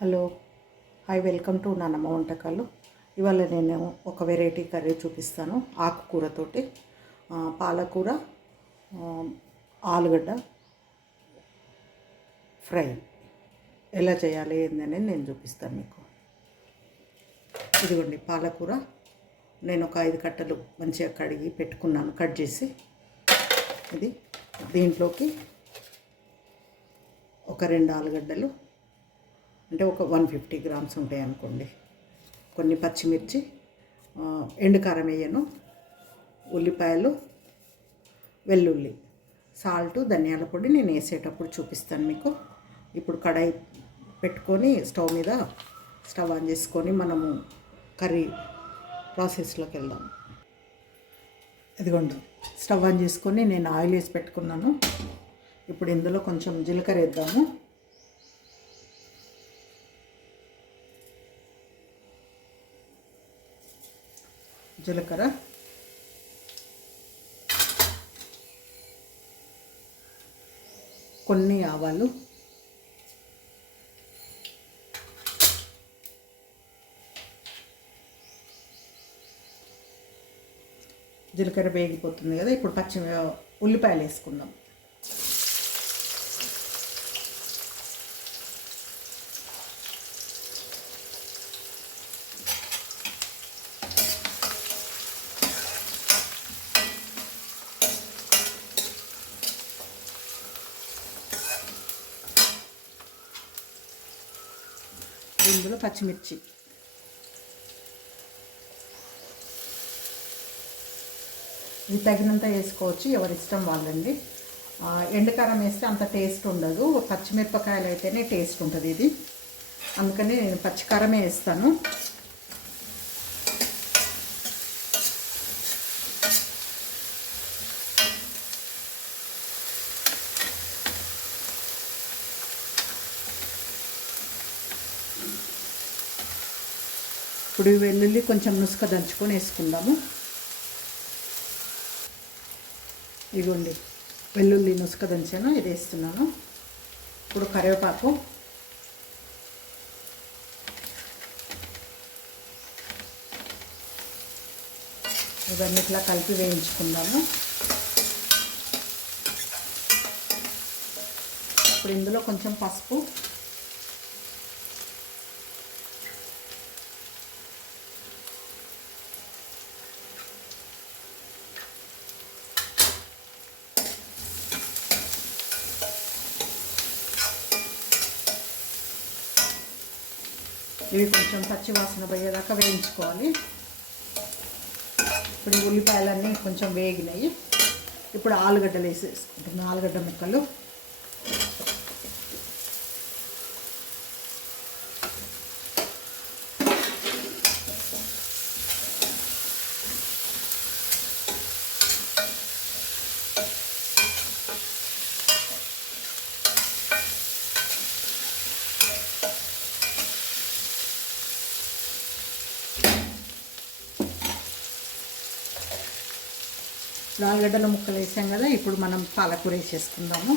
Hello hi welcome to నానమ్మ వంటకాలు. ఇవాళ నేను ఒక వెరైటీ కర్రీ చూపిస్తాను ఆకుకూరతోటి. పాలకూర ఆలుగడ్డ ఫ్రై. ఎలా చేయాలి ఏందనేది నేను చూపిస్తాను మీకు. ఇదిగోండి పాలకూర. నేను ఒక ఐదు కట్టలు మంచిగా కడిగి పెట్టుకున్నాను కట్ చేసి. ఇది దీంట్లోకి ఒక రెండు ఆలుగడ్డలు అంటే ఒక వన్ ఫిఫ్టీ గ్రామ్స్ ఉంటాయి అనుకోండి. కొన్ని పచ్చిమిర్చి ఎండుకారం ఎండు కారం వేయను ఉల్లిపాయలు వెల్లుల్లి సాల్ట్ ధనియాల పొడి నేను వేసేటప్పుడు చూపిస్తాను మీకు. ఇప్పుడు కడాయి పెట్టుకొని స్టవ్ మీద స్టవ్ ఆన్ చేసుకొని మనము కర్రీ ప్రాసెస్లోకి వెళ్దాం. ఇదిగోండి స్టవ్ ఆన్ చేసుకొని నేను ఆయిల్ వేసి పెట్టుకున్నాను. ఇప్పుడు ఇందులో కొంచెం జీలకర్ర వేద్దాము. జీలకర్ర. కొన్ని ఆవాలు. జీలకర్ర వేగిపోతుంది కదా ఇప్పుడు పచ్చి ఉల్లిపాయలు వేసుకుందాం. ఇందులో పచ్చిమిర్చి. ఇది తగినంత వేసుకోవచ్చు ఎవరి ఇష్టం వాళ్ళండి. ఎండకారం ఎండుకారం వేస్తే అంత టేస్ట్ ఉండదు. పచ్చిమిరపకాయలు అయితేనే టేస్ట్ ఉంటుంది ఇది. అందుకని నేను పచ్చికారమే వేస్తాను. ఇప్పుడు వెల్లుల్లి కొంచెం నుసుక దంచుకొని వేసుకుందాము. ఇదిగోండి వెల్లుల్లి నుసుక దంచాను ఇది వేస్తున్నాను. ఇప్పుడు కరివేపాకు. ఇవన్నీ ఇట్లా కలిపి వేయించుకుందాము. ఇప్పుడు ఇందులో కొంచెం పసుపు. ఇవి కొంచెం పచ్చి వాసన పోయేదాకా వేయించుకోవాలి. ఇప్పుడు ఉల్లిపాయలన్నీ కొంచెం వేగినాయి. ఇప్పుడు ఆలుగడ్డలు వేసేసుకుంటున్నాను ఆలుగడ్డ ముక్కలు. ఆలుగడ్డల ముక్కలు వేసాం కదా ఇప్పుడు మనం పాలకూర వేసేసుకుందాము.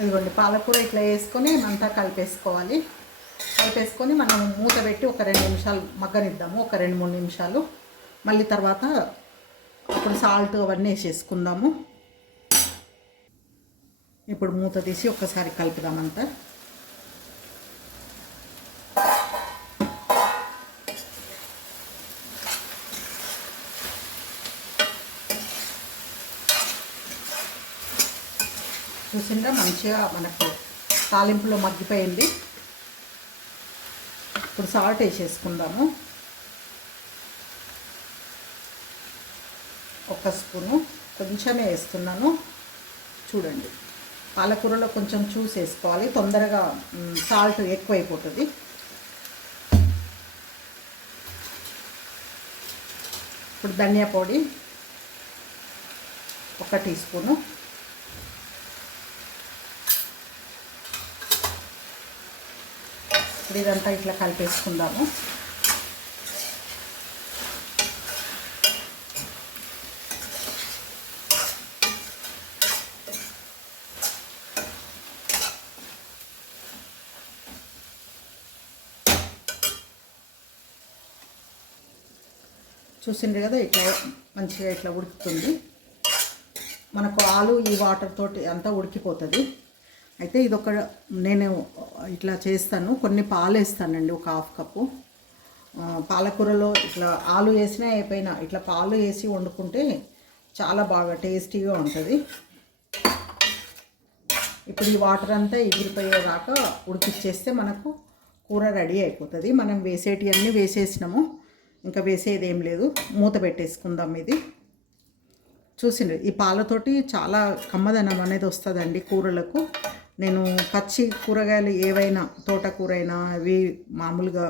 ఇదిగోండి పాలకూర ఇట్లా వేసుకొని అంతా కలిపేసుకోవాలి. కలిపేసుకొని మనం మూత పెట్టి ఒక రెండు నిమిషాలు మగ్గనిద్దాము ఒక రెండు మూడు నిమిషాలు. మళ్ళీ తర్వాత అప్పుడు సాల్ట్ అవన్నీ వేసేసుకుందాము. ఇప్పుడు మూత తీసి ఒక్కసారి కలుపుదామంతా. చూసిందా మంచిగా మనకు తాలింపులో మగ్గిపోయింది. ఇప్పుడు సాల్ట్ వేసేసుకుందాము. ఒక స్పూను కొంచెమే వేస్తున్నాను. చూడండి. పాలకూరలో కొంచెం చూసేసుకోవాలి తొందరగా సాల్ట్ ఎక్కువైపోతుంది. ఇప్పుడు ధనియా పొడి ఒక టీ స్పూను. ఇప్పుడు ఇదంతా ఇట్లా కలిపేసుకుందాము. చూసిండ్రు కదా ఇట్లా మంచిగా ఇట్లా ఉడుకుతుంది. మనకు ఆలు ఈ వాటర్ తోటి అంతా ఉడికిపోతుంది. అయితే ఇదొక నేను ఇట్లా చేస్తాను. కొన్ని పాలు వేస్తానండి ఒక హాఫ్ కప్పు. పాలకూరలో ఇట్లా ఆలు వేసినా అయిపోయినా ఇట్లా పాలు వేసి వండుకుంటే చాలా బాగా టేస్టీగా ఉంటుంది. ఇప్పుడు ఈ వాటర్ అంతా ఎగిరిపోయేదాకా ఉడికిచ్చేస్తే మనకు కూర రెడీ అయిపోతుంది. మనం వేసేటివన్నీ వేసేసినాము. ఇంకా వేసేది ఏం లేదు. మూత పెట్టేసుకుందాం ఇది. చూసిండ్రు ఈ పాలతోటి చాలా కమ్మదనం అనేది వస్తుందండి కూరలకు. నేను పచ్చి కూరగాయలు ఏవైనా తోటకూర అయినా అవి మామూలుగా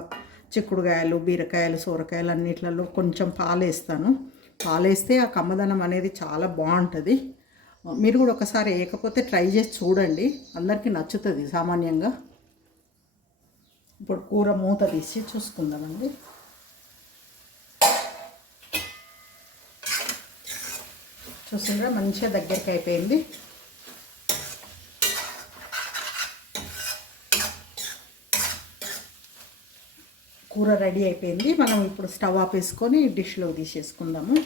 చిక్కుడుకాయలు బీరకాయలు సొరకాయలు అన్నిట్లలో కొంచెం పాలు వేస్తాను పాలు వేస్తే ఆ కమ్మదనం అనేది చాలా బాగుంటుంది. మీరు కూడా ఒకసారి వేయకపోతే ట్రై చేసి చూడండి. అందరికీ నచ్చుతుంది సామాన్యంగా. ఇప్పుడు కూర మూత తీసి చూసుకుందామండి. చూసిండ్రా మంచిగా దగ్గరికి అయిపోయింది. కూర రెడీ అయిపోయింది. మనం ఇప్పుడు స్టవ్ ఆపేసుకొని డిష్లో తీసేసుకుందాము.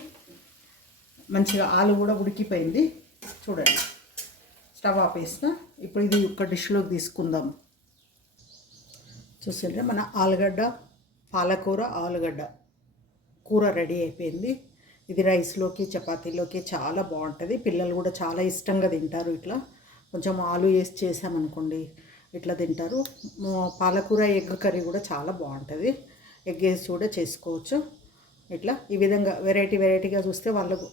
మంచిగా ఆలు కూడా ఉడికిపోయింది. చూడండి. స్టవ్ ఆపేసిన ఇప్పుడు ఇది ఒక డిష్లోకి తీసుకుందాము చూసిండ్రా మన ఆలుగడ్డ పాలకూర ఆలుగడ్డ. కూర రెడీ అయిపోయింది. ఇది రైస్లోకి చపాతీలోకి చాలా బాగుంటుంది పిల్లలు కూడా చాలా ఇష్టంగా తింటారు ఇట్లా. కొంచెం ఆలు వేసి చేసామనుకోండి ఇట్లా తింటారు. పాలకూర ఎగ్ కర్రీ కూడా చాలా బాగుంటుంది ఎగ్ వేసి కూడా చేసుకోవచ్చు. ఇట్లా ఈ విధంగా వెరైటీ వెరైటీగా చూస్తే వాళ్ళకు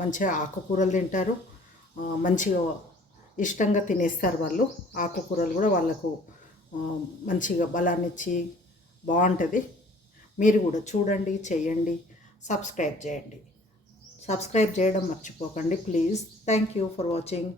మంచిగా ఆకుకూరలు తింటారు. మంచిగా ఇష్టంగా తినేస్తారు వాళ్ళు. ఆకుకూరలు కూడా వాళ్ళకు మంచిగా బలాన్ని ఇచ్చి బాగుంటుంది మీరు కూడా చూడండి చేయండి. సబ్స్క్రైబ్ చేయండి. సబ్స్క్రైబ్ చేయడం మర్చిపోకండి. Please. Thank you for watching.